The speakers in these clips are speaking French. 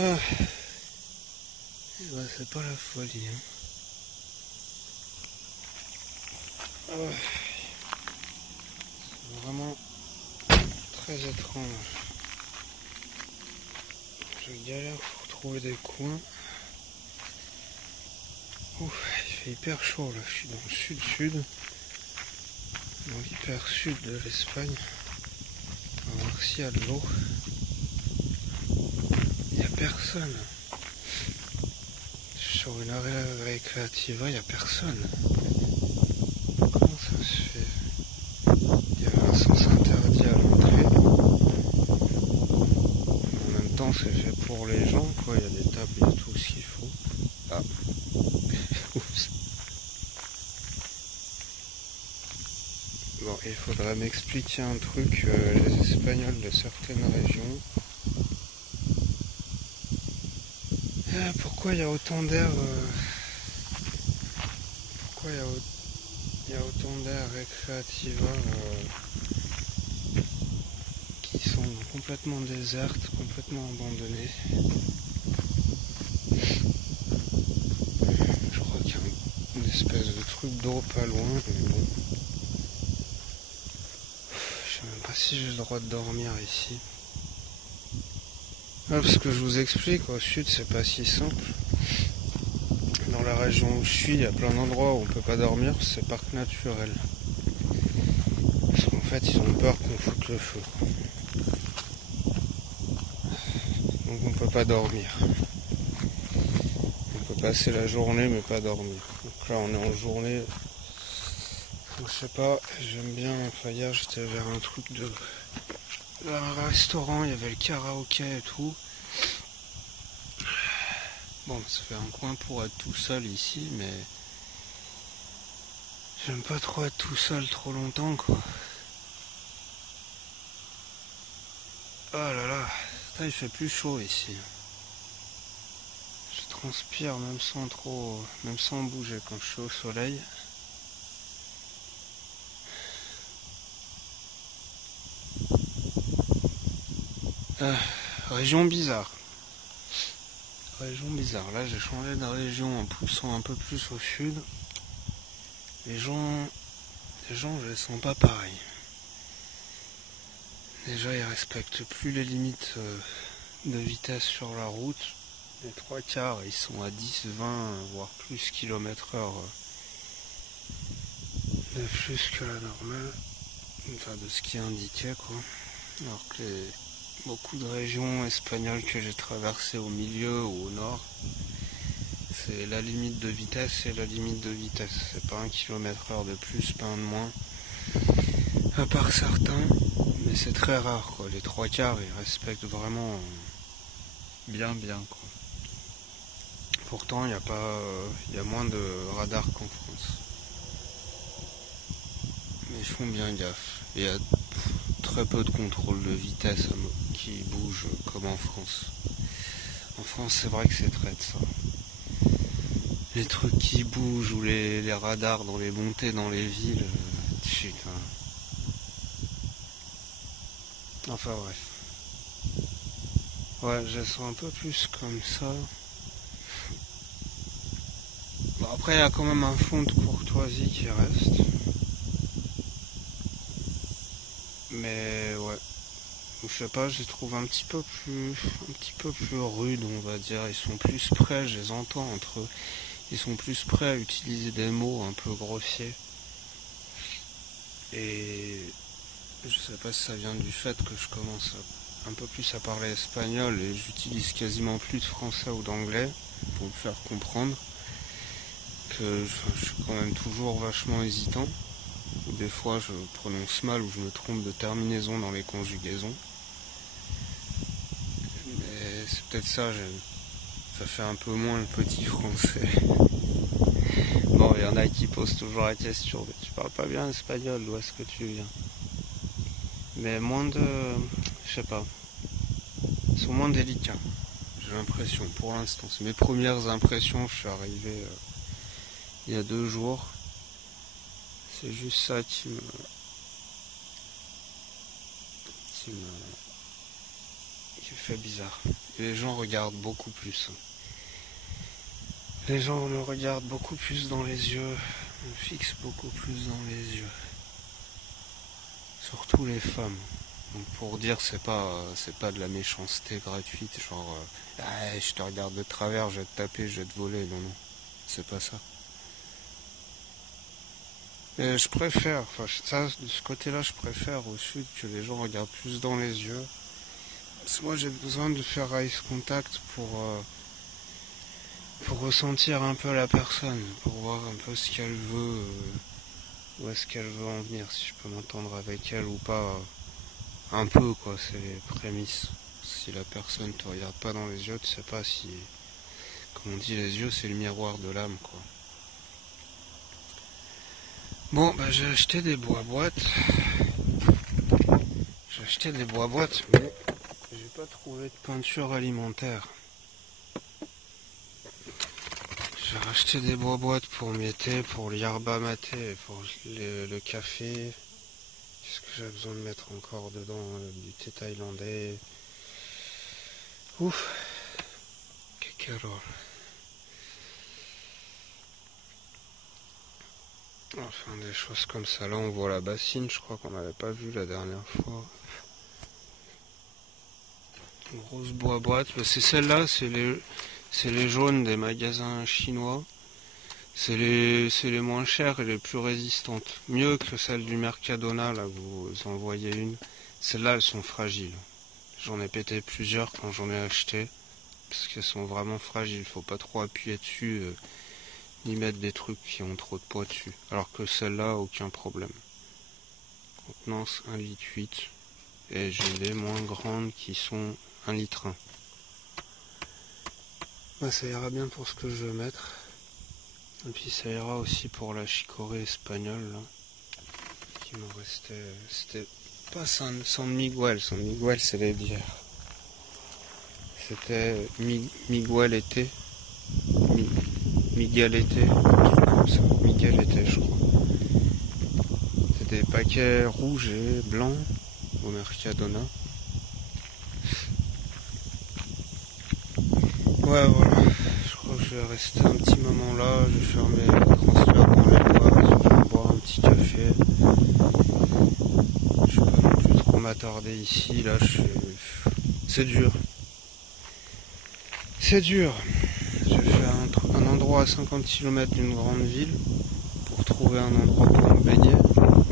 Ah, c'est pas la folie. Hein. Ah, c'est vraiment très étrange. Je galère pour trouver des coins. Ouf, il fait hyper chaud là. Je suis dans le sud-sud. Dans l'hyper sud de l'Espagne. On va voir s'il y a de l'eau. Il n'y a personne. Sur une area récréative, il n'y a personne. Comment ça se fait? Il y a un sens interdit à l'entrée. En même temps, c'est fait pour les gens, quoi. Il y a des tables, il y a tout ce qu'il faut. Ah. Oups. Bon, il faudrait m'expliquer un truc, les Espagnols de certaines régions. Ah, pourquoi il y a autant d'air pourquoi il y a autant d'air récréative qui sont complètement désertes, complètement abandonnées. Je crois qu'il y a une espèce de truc d'eau pas loin, mais bon. Je sais même pas si j'ai le droit de dormir ici. Ah, parce que je vous explique, au sud c'est pas si simple. Dans la région où je suis, il y a plein d'endroits où on peut pas dormir, c'est parc naturel. Parce qu'en fait, ils ont peur qu'on foute le feu. Donc on peut pas dormir. On peut passer la journée mais pas dormir. Donc là on est en journée. Donc, je sais pas, j'aime bien. Enfin hier j'étais vers un truc de un restaurant, il y avait le karaoké et tout. Bon, ça fait un coin pour être tout seul ici, mais j'aime pas trop être tout seul trop longtemps, quoi. Oh là là, putain, il fait plus chaud ici. Je transpire même sans bouger quand je suis au soleil. Région bizarre. Région bizarre. Là, j'ai changé de région en poussant un peu plus au sud. Les gens, je les sens pas pareil. Déjà, ils respectent plus les limites de vitesse sur la route. Les trois quarts, ils sont à 10, 20, voire plus km/h de plus que la normale. Enfin, de ce qui est indiqué, quoi. Alors que beaucoup de régions espagnoles que j'ai traversées au milieu ou au nord, c'est la limite de vitesse, c'est la limite de vitesse. C'est pas 1 km/h de plus, pas un de moins. À part certains, mais c'est très rare, quoi. Les trois quarts, ils respectent vraiment bien, quoi. Pourtant, il y a moins de radars qu'en France. Mais ils font bien gaffe. Il y a très peu de contrôle de vitesse qui bouge comme en France. En France, c'est vrai que c'est très de ça. Les trucs qui bougent ou les radars dans les montées dans les villes, putain. Enfin bref. Ouais, je sens un peu plus comme ça. Bon, après, il y a quand même un fond de courtoisie qui reste. Mais ouais. Je sais pas, je les trouve un petit peu plus rudes, on va dire. Ils sont plus prêts, je les entends entre eux. Ils sont plus prêts à utiliser des mots un peu grossiers. Et je sais pas si ça vient du fait que je commence un peu plus à parler espagnol et j'utilise quasiment plus de français ou d'anglais pour me faire comprendre. Que je suis quand même toujours vachement hésitant. Des fois je prononce mal ou je me trompe de terminaison dans les conjugaisons. Mais c'est peut-être ça, ça fait un peu moins le petit français. Bon, il y en a qui posent toujours la question, mais tu parles pas bien espagnol, d'où est-ce que tu viens? Mais moins de... je sais pas. Ils sont moins délicats, j'ai l'impression, pour l'instant. C'est mes premières impressions, je suis arrivé il y a 2 jours. C'est juste ça qui qui fait bizarre. Et les gens regardent beaucoup plus. Les gens me regardent beaucoup plus dans les yeux, me fixent beaucoup plus dans les yeux. Surtout les femmes. Donc pour dire c'est pas de la méchanceté gratuite, genre je te regarde de travers, je vais te taper, je vais te voler, non, c'est pas ça. Et je préfère, ça de ce côté-là je préfère au sud que les gens regardent plus dans les yeux. Parce que moi j'ai besoin de faire eye contact pour ressentir un peu la personne, pour voir un peu ce qu'elle veut, où est-ce qu'elle veut en venir, si je peux m'entendre avec elle ou pas. Un peu quoi, c'est les prémices. Si la personne te regarde pas dans les yeux, tu sais pas si... Comme on dit, les yeux c'est le miroir de l'âme quoi. Bon, j'ai acheté des bois-boîtes. Mais j'ai pas trouvé de peinture alimentaire. J'ai racheté des bois-boîtes pour mes thés, pour l'yerba maté, pour le café. Qu'est-ce que j'ai besoin de mettre encore dedans? Du thé thaïlandais. Ouf. Kekerol. Enfin, des choses comme ça. Là, on voit la bassine, je crois qu'on n'avait pas vu la dernière fois. Une grosse bois-boîte. C'est celle-là, c'est les jaunes des magasins chinois. C'est les moins chères et les plus résistantes. Mieux que celles du Mercadona, là, vous en voyez une. Celles-là, elles sont fragiles. J'en ai pété plusieurs quand j'en ai acheté. Parce qu'elles sont vraiment fragiles. Faut pas trop appuyer dessus, ni mettre des trucs qui ont trop de poids dessus. Alors que celle-là, aucun problème. Contenance 1,8 litre. Et j'ai les moins grandes qui sont 1,1 litre. Ça ira bien pour ce que je veux mettre. Et puis ça ira aussi pour la chicorée espagnole là, qui me restait. C'était pas San Miguel, San Miguel c'est les bières. C'était Miguel été. Miguel été, un truc comme ça. Miguel été je crois. C'était des paquets rouges et blancs au Mercadona. Ouais voilà. Je vais rester un petit moment là, je vais faire mes transferts dans les boîtes, je vais boire un petit café. Je vais pas non plus trop m'attarder ici, là c'est dur. C'est dur. Je vais faire un endroit à 50 km d'une grande ville pour trouver un endroit pour me baigner.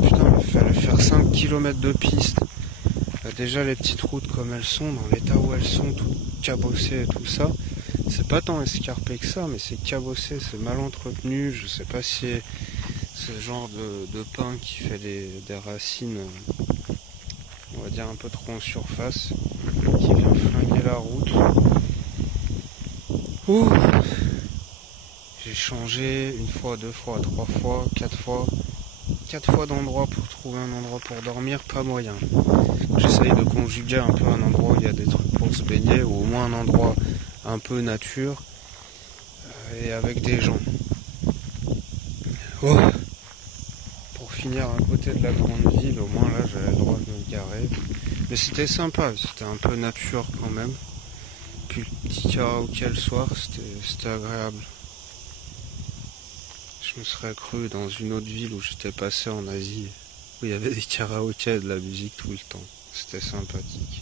Putain, il fallait faire 5 km de piste. Déjà les petites routes comme elles sont, dans l'état où elles sont, toutes cabossées et tout ça. C'est pas tant escarpé que ça, mais c'est cabossé, c'est mal entretenu. Je sais pas si c'est ce genre de pin qui fait des racines, on va dire un peu trop en surface, qui vient flinguer la route. Ouh. J'ai changé une fois, deux fois, trois fois, quatre fois d'endroit pour trouver un endroit pour dormir, pas moyen. J'essaye de conjuguer un peu un endroit où il y a des trucs pour se baigner, ou au moins un endroit un peu nature et avec des gens. Oh. Pour finir à côté de la grande ville, au moins là j'avais le droit de me garer. Mais c'était sympa, c'était un peu nature quand même. Puis le petit karaoké le soir, c'était agréable. Je me serais cru dans une autre ville où j'étais passé en Asie, où il y avait des karaokés et de la musique tout le temps. C'était sympathique.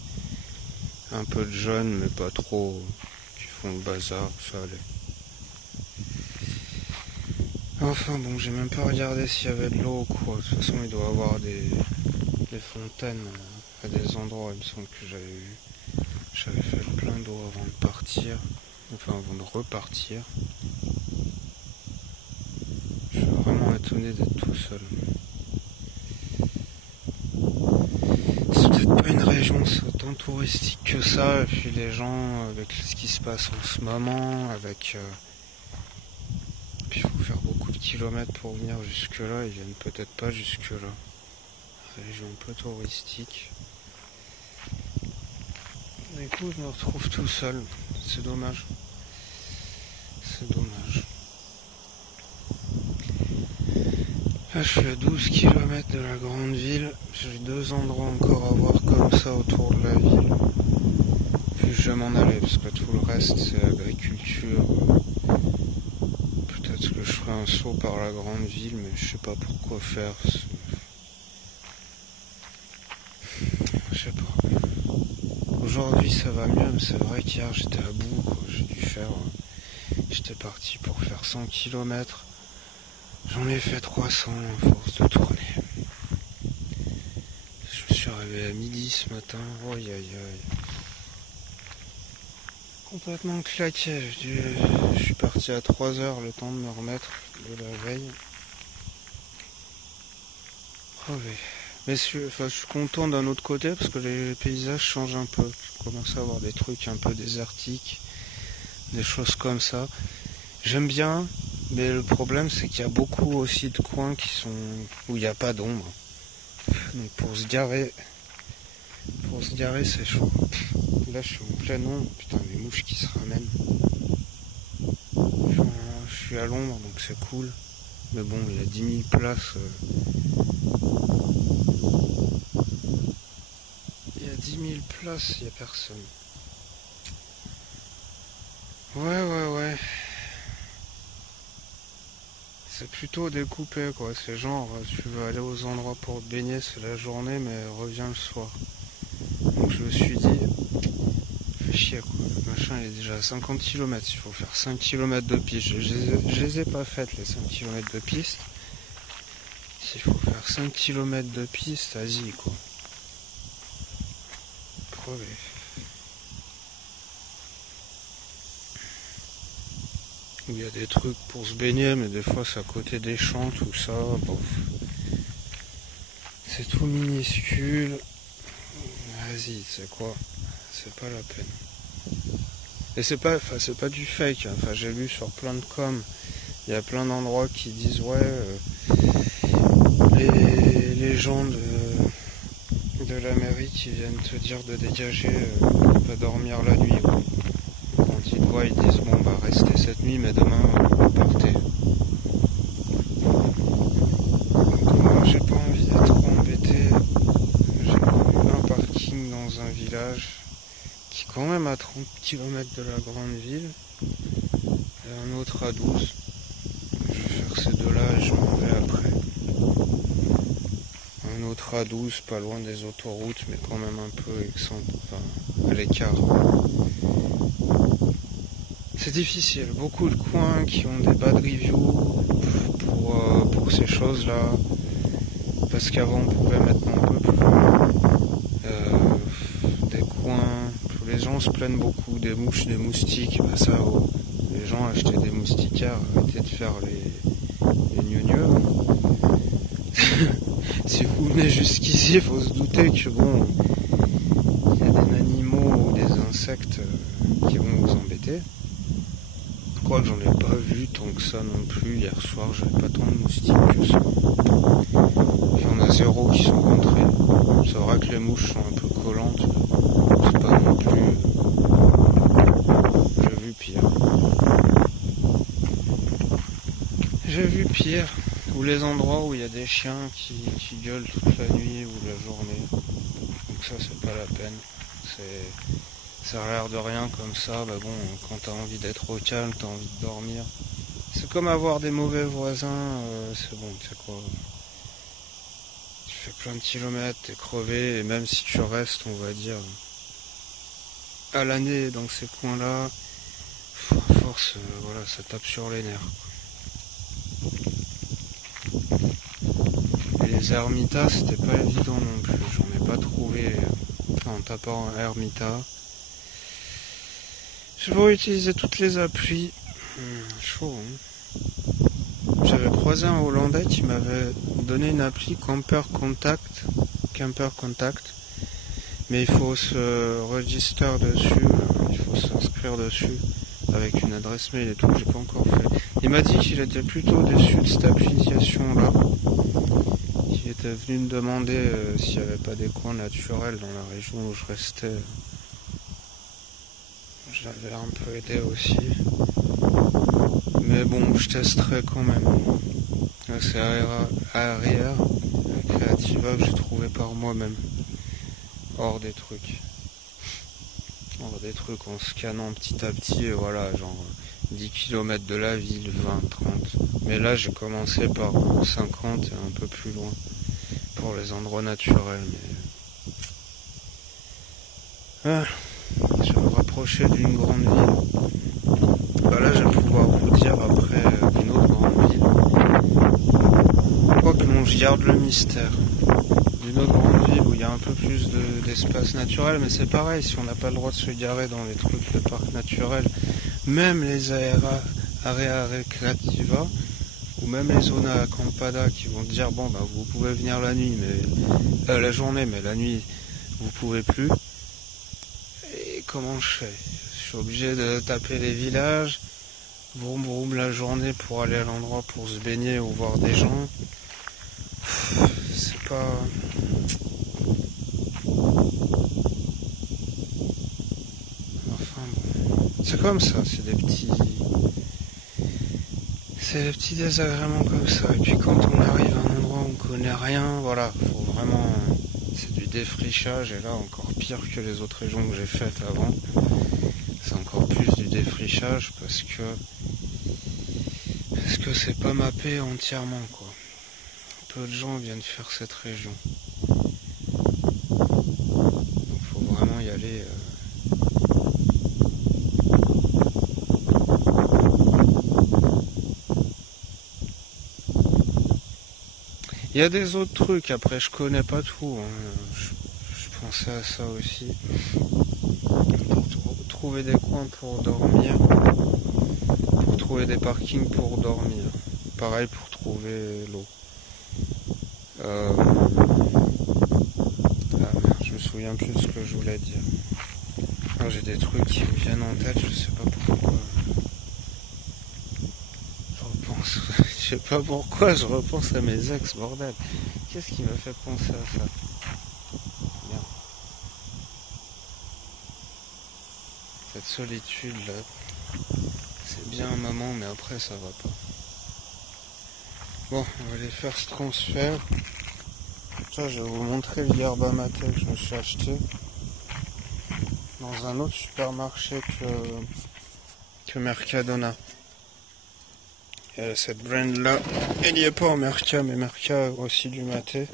Un peu de jeunes, mais pas trop, qui font le bazar, ça allait. Enfin bon, j'ai même pas regardé s'il y avait de l'eau ou quoi. De toute façon, il doit y avoir des fontaines à des endroits, il me semble que j'avais vu. J'avais fait le plein d'eau avant de partir, enfin avant de repartir. Je suis vraiment étonné d'être tout seul. C'est peut-être pas une région autant touristique que ça, et puis les gens, avec ce qui se passe en ce moment, avec... Puis il faut faire beaucoup de kilomètres pour venir jusque là, ils viennent peut-être pas jusque là. Région peu touristique. Du coup je me retrouve tout seul, c'est dommage. C'est dommage. Là je suis à 12 km de la grande ville, j'ai 2 endroits encore à voir comme ça autour de la ville. plus je vais m'en aller, parce que tout le reste c'est agriculture. Peut-être que je ferai un saut par la grande ville, mais je sais pas pourquoi faire. Je sais pas. Aujourd'hui ça va mieux, mais c'est vrai qu'hier j'étais à bout, quoi. J'ai dû faire... J'étais parti pour faire 100 km. J'en ai fait 300 à force de tourner. Je me suis réveillé à midi ce matin. Aïe aïe aïe. Complètement claqué. Je suis parti à 3 heures, le temps de me remettre de la veille. Crevé. Mais je suis content d'un autre côté parce que les paysages changent un peu. Je commence à avoir des trucs un peu désertiques, des choses comme ça. J'aime bien, mais le problème c'est qu'il y a beaucoup aussi de coins où il n'y a pas d'ombre. Donc pour se garer c'est chaud. Là je suis en pleine ombre, putain les mouches qui se ramènent. Je suis à l'ombre donc c'est cool. Mais bon, il y a 10 000 places. Il y a 10 000 places, il n'y a personne. Ouais. C'est plutôt découpé quoi. C'est genre, tu veux aller aux endroits pour te baigner, c'est la journée, mais reviens le soir. Donc je me suis dit, fais chier quoi. Le machin il est déjà à 50 km. Il faut faire 5 km de piste. Je les ai pas faites les 5 km de piste. S'il faut faire 5 km de piste, vas-y quoi. Crevé. Il y a des trucs pour se baigner, mais des fois c'est à côté des champs, tout ça. Bon. C'est tout minuscule. Vas-y, c'est quoi? C'est pas la peine. Et c'est pas du fake. Enfin, j'ai lu sur plein de coms. Il y a plein d'endroits qui disent les gens de la mairie qui viennent te dire de dégager, de pas dormir la nuit. Quoi. Quand ils te voient, ils disent bon bah restez cette nuit, mais demain vous partez. Donc moi j'ai pas envie d'être trop embêté. J'ai un parking dans un village qui est quand même à 30 km de la grande ville et un autre à 12. Je vais faire ces deux-là et je m'en vais après. Un autre à 12, pas loin des autoroutes, mais quand même un peu à l'écart. C'est difficile, beaucoup de coins qui ont des bad reviews pour ces choses-là, parce qu'avant on pouvait maintenant un peu plus. Des coins, les gens se plaignent beaucoup des mouches, des moustiques, bah ça, les gens achetaient des moustiquaires, arrêtez de faire les gneugneux. Si vous venez jusqu'ici, il faut se douter que bon, il y a des animaux ou des insectes qui vont vous embêter. Je crois que j'en ai pas vu tant que ça non plus. Hier soir, j'avais pas tant de moustiques que ça. Il y en a 0 qui sont rentrés. C'est vrai que les mouches sont un peu collantes. C'est pas non plus... J'ai vu pire. Ou les endroits où il y a des chiens qui gueulent toute la nuit ou la journée. Donc ça, c'est pas la peine. Ça a l'air de rien comme ça. Bah bon, quand t'as envie d'être au calme, t'as envie de dormir. C'est comme avoir des mauvais voisins. C'est bon, tu sais quoi. Tu fais plein de kilomètres, t'es crevé. Et même si tu restes, on va dire, à l'année dans ces coins-là, à force, voilà, ça tape sur les nerfs. Et les ermitas, c'était pas évident non plus. J'en ai pas trouvé en tapant ermita. Je vais utiliser toutes les applis. Chaud, hein. J'avais croisé un Hollandais qui m'avait donné une appli Camper Contact. Mais il faut se register dessus. Il faut s'inscrire dessus avec une adresse mail et tout. J'ai pas encore fait. Il m'a dit qu'il était plutôt déçu de cette application-là. Il était venu me demander s'il n'y avait pas des coins naturels dans la région où je restais. Je l'avais un peu aidé aussi. Mais bon, je testerai quand même. Là, c'est Arrière, la Creativa que j'ai trouvé par moi-même. Hors des trucs. Hors des trucs en scannant petit à petit, voilà, genre 10 km de la ville, 20, 30. Mais là, j'ai commencé par 50 et un peu plus loin pour les endroits naturels. Mais je vais me rapprocher d'une grande ville. Bah là, je vais pouvoir vous dire après une autre grande ville. Quoique non, je garde le mystère. D'une autre grande ville où il y a un peu plus d'espace naturel, mais c'est pareil, si on n'a pas le droit de se garer dans les trucs, les parcs naturels, même les area recreativa, ou même les zones à acampada qui vont dire bon bah vous pouvez venir la nuit, mais la journée, mais la nuit vous pouvez plus. Et comment je fais? Je suis obligé de taper les villages, vroom vroom la journée pour aller à l'endroit pour se baigner ou voir des gens. C'est pas... Enfin bon. C'est comme ça, c'est des petits désagréments comme ça. Et puis quand on arrive à un endroit où on connaît rien, voilà, faut vraiment... C'est du défrichage, et là encore pire que les autres régions que j'ai faites avant. C'est encore plus du défrichage parce que c'est pas mappé entièrement, quoi. Peu de gens viennent faire cette région. Donc faut vraiment y aller. Il y a des autres trucs, après je connais pas tout. Je pensais à ça aussi. Pour trouver des coins pour dormir. Pour trouver des parkings pour dormir. Pareil pour trouver l'eau. Ah merde, je me souviens plus de ce que je voulais dire. Alors, j'ai des trucs qui me viennent en tête, je sais pas pourquoi. Je sais pas pourquoi je repense à mes ex, bordel. Qu'est-ce qui m'a fait penser à ça? Merde. Cette solitude là, c'est bien un moment, mais après ça va pas. Bon, on va aller faire ce transfert. Ça, je vais vous montrer le yerba mate que je me suis acheté dans un autre supermarché que Mercadona. Cette brand là, elle n'y est pas en Merca, mais Merca a aussi du maté.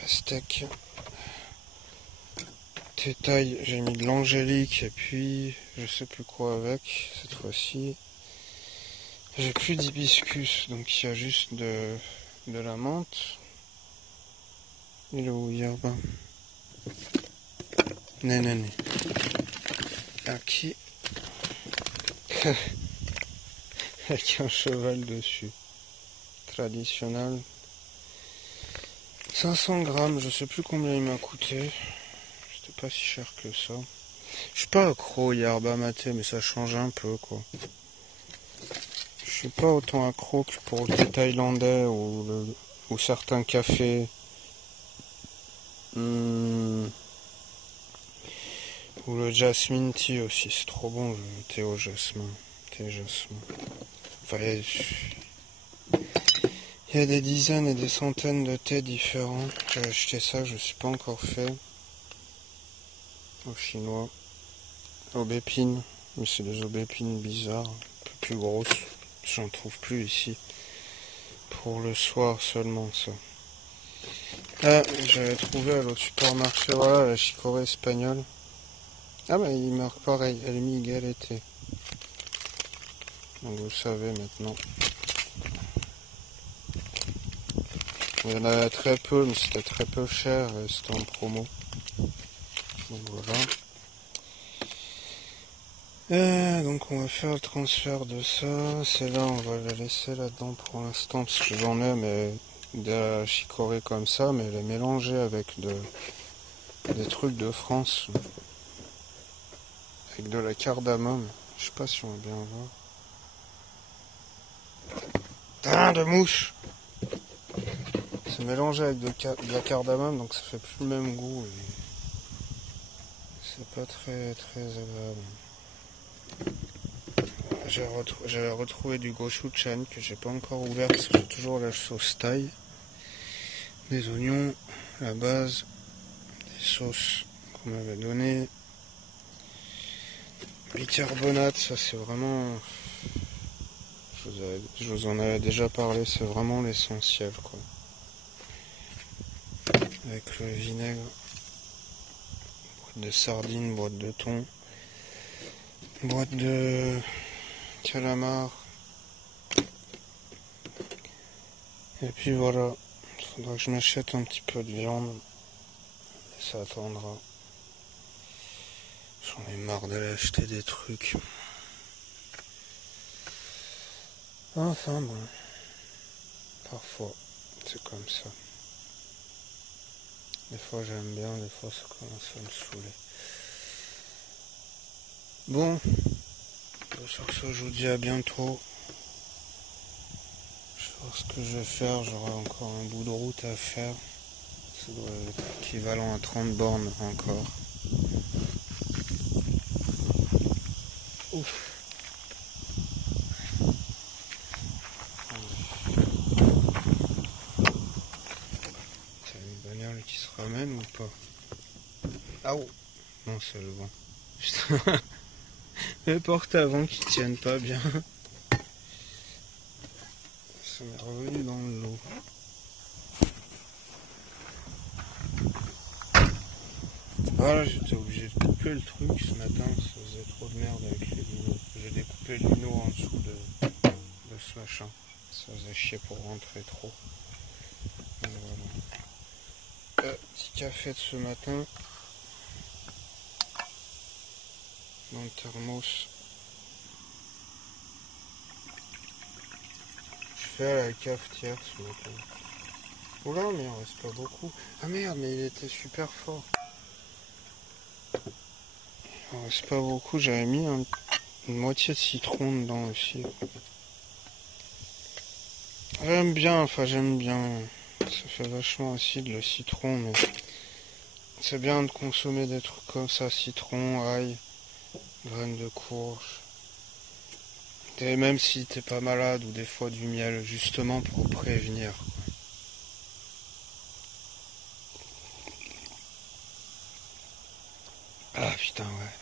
Pastèque. Détail, j'ai mis de l'angélique et puis je sais plus quoi avec cette fois-ci. J'ai plus d'hibiscus, donc il y a juste de la menthe. Il est où yerba? Nénéné. Qui avec un cheval dessus. Traditionnel. 500 grammes, je sais plus combien il m'a coûté. C'était pas si cher que ça. Je suis pas accro au yerba maté, mais ça change un peu, quoi. Je suis pas autant accro que pour le thé thaïlandais ou certains cafés. Ou le jasmine tea aussi, c'est trop bon le thé au jasmin. Thé jasmin. Enfin, il y a des dizaines et des centaines de thés différents. J'ai acheté ça, je ne suis pas encore fait. Au chinois. Aubépine. Mais c'est des aubépines bizarres, un peu plus grosses. J'en trouve plus ici. Pour le soir seulement, ça. Ah, j'avais trouvé à l'autre supermarché, voilà, la chicorée espagnole. Ah, mais il marque pareil, El Miguelete. Donc vous savez maintenant. Il y en a très peu, mais c'était très peu cher et c'était en promo. Donc voilà. Donc on va faire le transfert de ça. Celle-là, on va la laisser là-dedans pour l'instant parce que j'en ai, mais de la chicorée comme ça, mais elle est mélangée avec des trucs de France. Avec de la cardamome. Je sais pas si on va bien voir. Putain de mouche! C'est mélangé avec de la cardamome, donc ça fait plus le même goût. C'est pas très très agréable. J'avais retrouvé du gochujang que j'ai pas encore ouvert parce que j'ai toujours la sauce thaï. Des oignons, la base, des sauces qu'on m'avait donné. Bicarbonate, ça c'est vraiment... Je vous en avais déjà parlé, c'est vraiment l'essentiel, quoi. Avec le vinaigre, boîte de sardines, boîte de thon, boîte de calamar. Et puis voilà, il faudra que je m'achète un petit peu de viande. Et ça attendra. J'en ai marre d'aller acheter des trucs. Enfin bon, parfois c'est comme ça. Des fois j'aime bien, des fois ça commence à me saouler. Bon, sur ce je vous dis à bientôt. Je vais voir ce que je vais faire, j'aurai encore un bout de route à faire. Ça doit être équivalent à 30 bornes encore. Ouf. C'est une bagnole qui se ramène ou pas? Ah oh. Non, c'est le vent. Putain. Les portes avant qui tiennent pas bien. Ça m'est revenu dans le lot. Voilà, j'étais obligé de couper le truc ce matin, ça faisait trop de merde avec les luneaux. J'ai découpé le lino en dessous de ce machin. Ça faisait chier pour rentrer trop. Voilà. Petit café de ce matin. Dans le thermos. Je fais à la cafetière ce matin. Oula, mais il en reste pas beaucoup. Ah merde, mais il était super fort. Il en reste pas beaucoup, j'avais mis une moitié de citron dedans aussi. J'aime bien. Ça fait vachement acide le citron, mais c'est bien de consommer des trucs comme ça, citron, ail, graines de courge. Et même si t'es pas malade, ou des fois du miel, justement pour prévenir. Ah putain, ouais.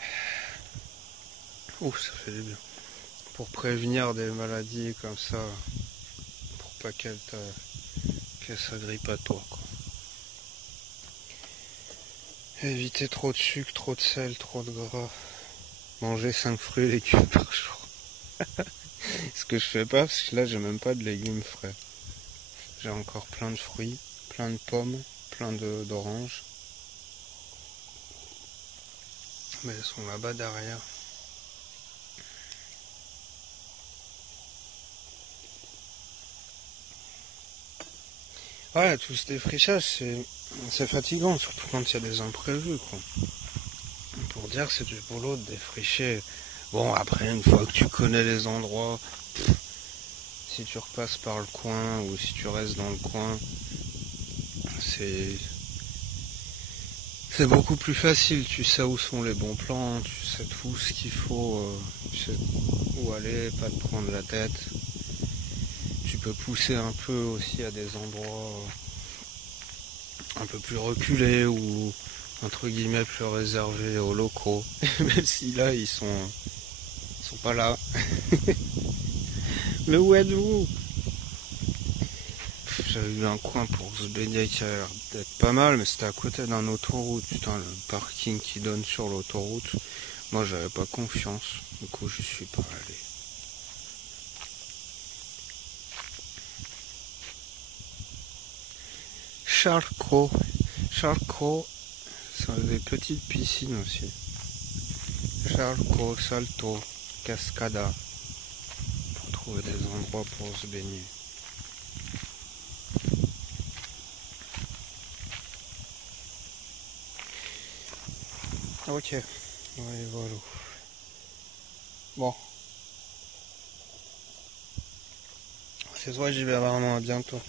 Ouf, ça fait du bien. Pour prévenir des maladies comme ça, pour pas qu'elle s'agrippe à toi, quoi. Éviter trop de sucre, trop de sel, trop de gras. Manger 5 fruits et légumes par jour. Ce que je fais pas, parce que là j'ai même pas de légumes frais. J'ai encore plein de fruits, plein de pommes, plein d'oranges. Mais elles sont là-bas derrière. Ouais, tout ce défrichage, c'est fatigant, surtout quand il y a des imprévus, quoi. Pour dire, c'est du boulot de défricher. Bon, après, une fois que tu connais les endroits, si tu repasses par le coin ou si tu restes dans le coin, c'est beaucoup plus facile. Tu sais où sont les bons plans, tu sais tout ce qu'il faut, tu sais où aller, pas te prendre la tête. Tu peux pousser un peu aussi à des endroits un peu plus reculés ou entre guillemets plus réservés aux locaux. Même si là ils sont pas là. Mais où êtes-vous? J'avais eu un coin pour se baigner qui a l'air d'être pas mal, mais c'était à côté d'un autoroute. Putain, le parking qui donne sur l'autoroute. Moi, j'avais pas confiance. Du coup, je suis pas allé. Charcot. Charcot, c'est des petites piscines aussi. Charcot, Salto, Cascada. Pour trouver des endroits pour se baigner. Ok. Ouais, voilà. Bon. C'est vrai, j'y vais vraiment à bientôt.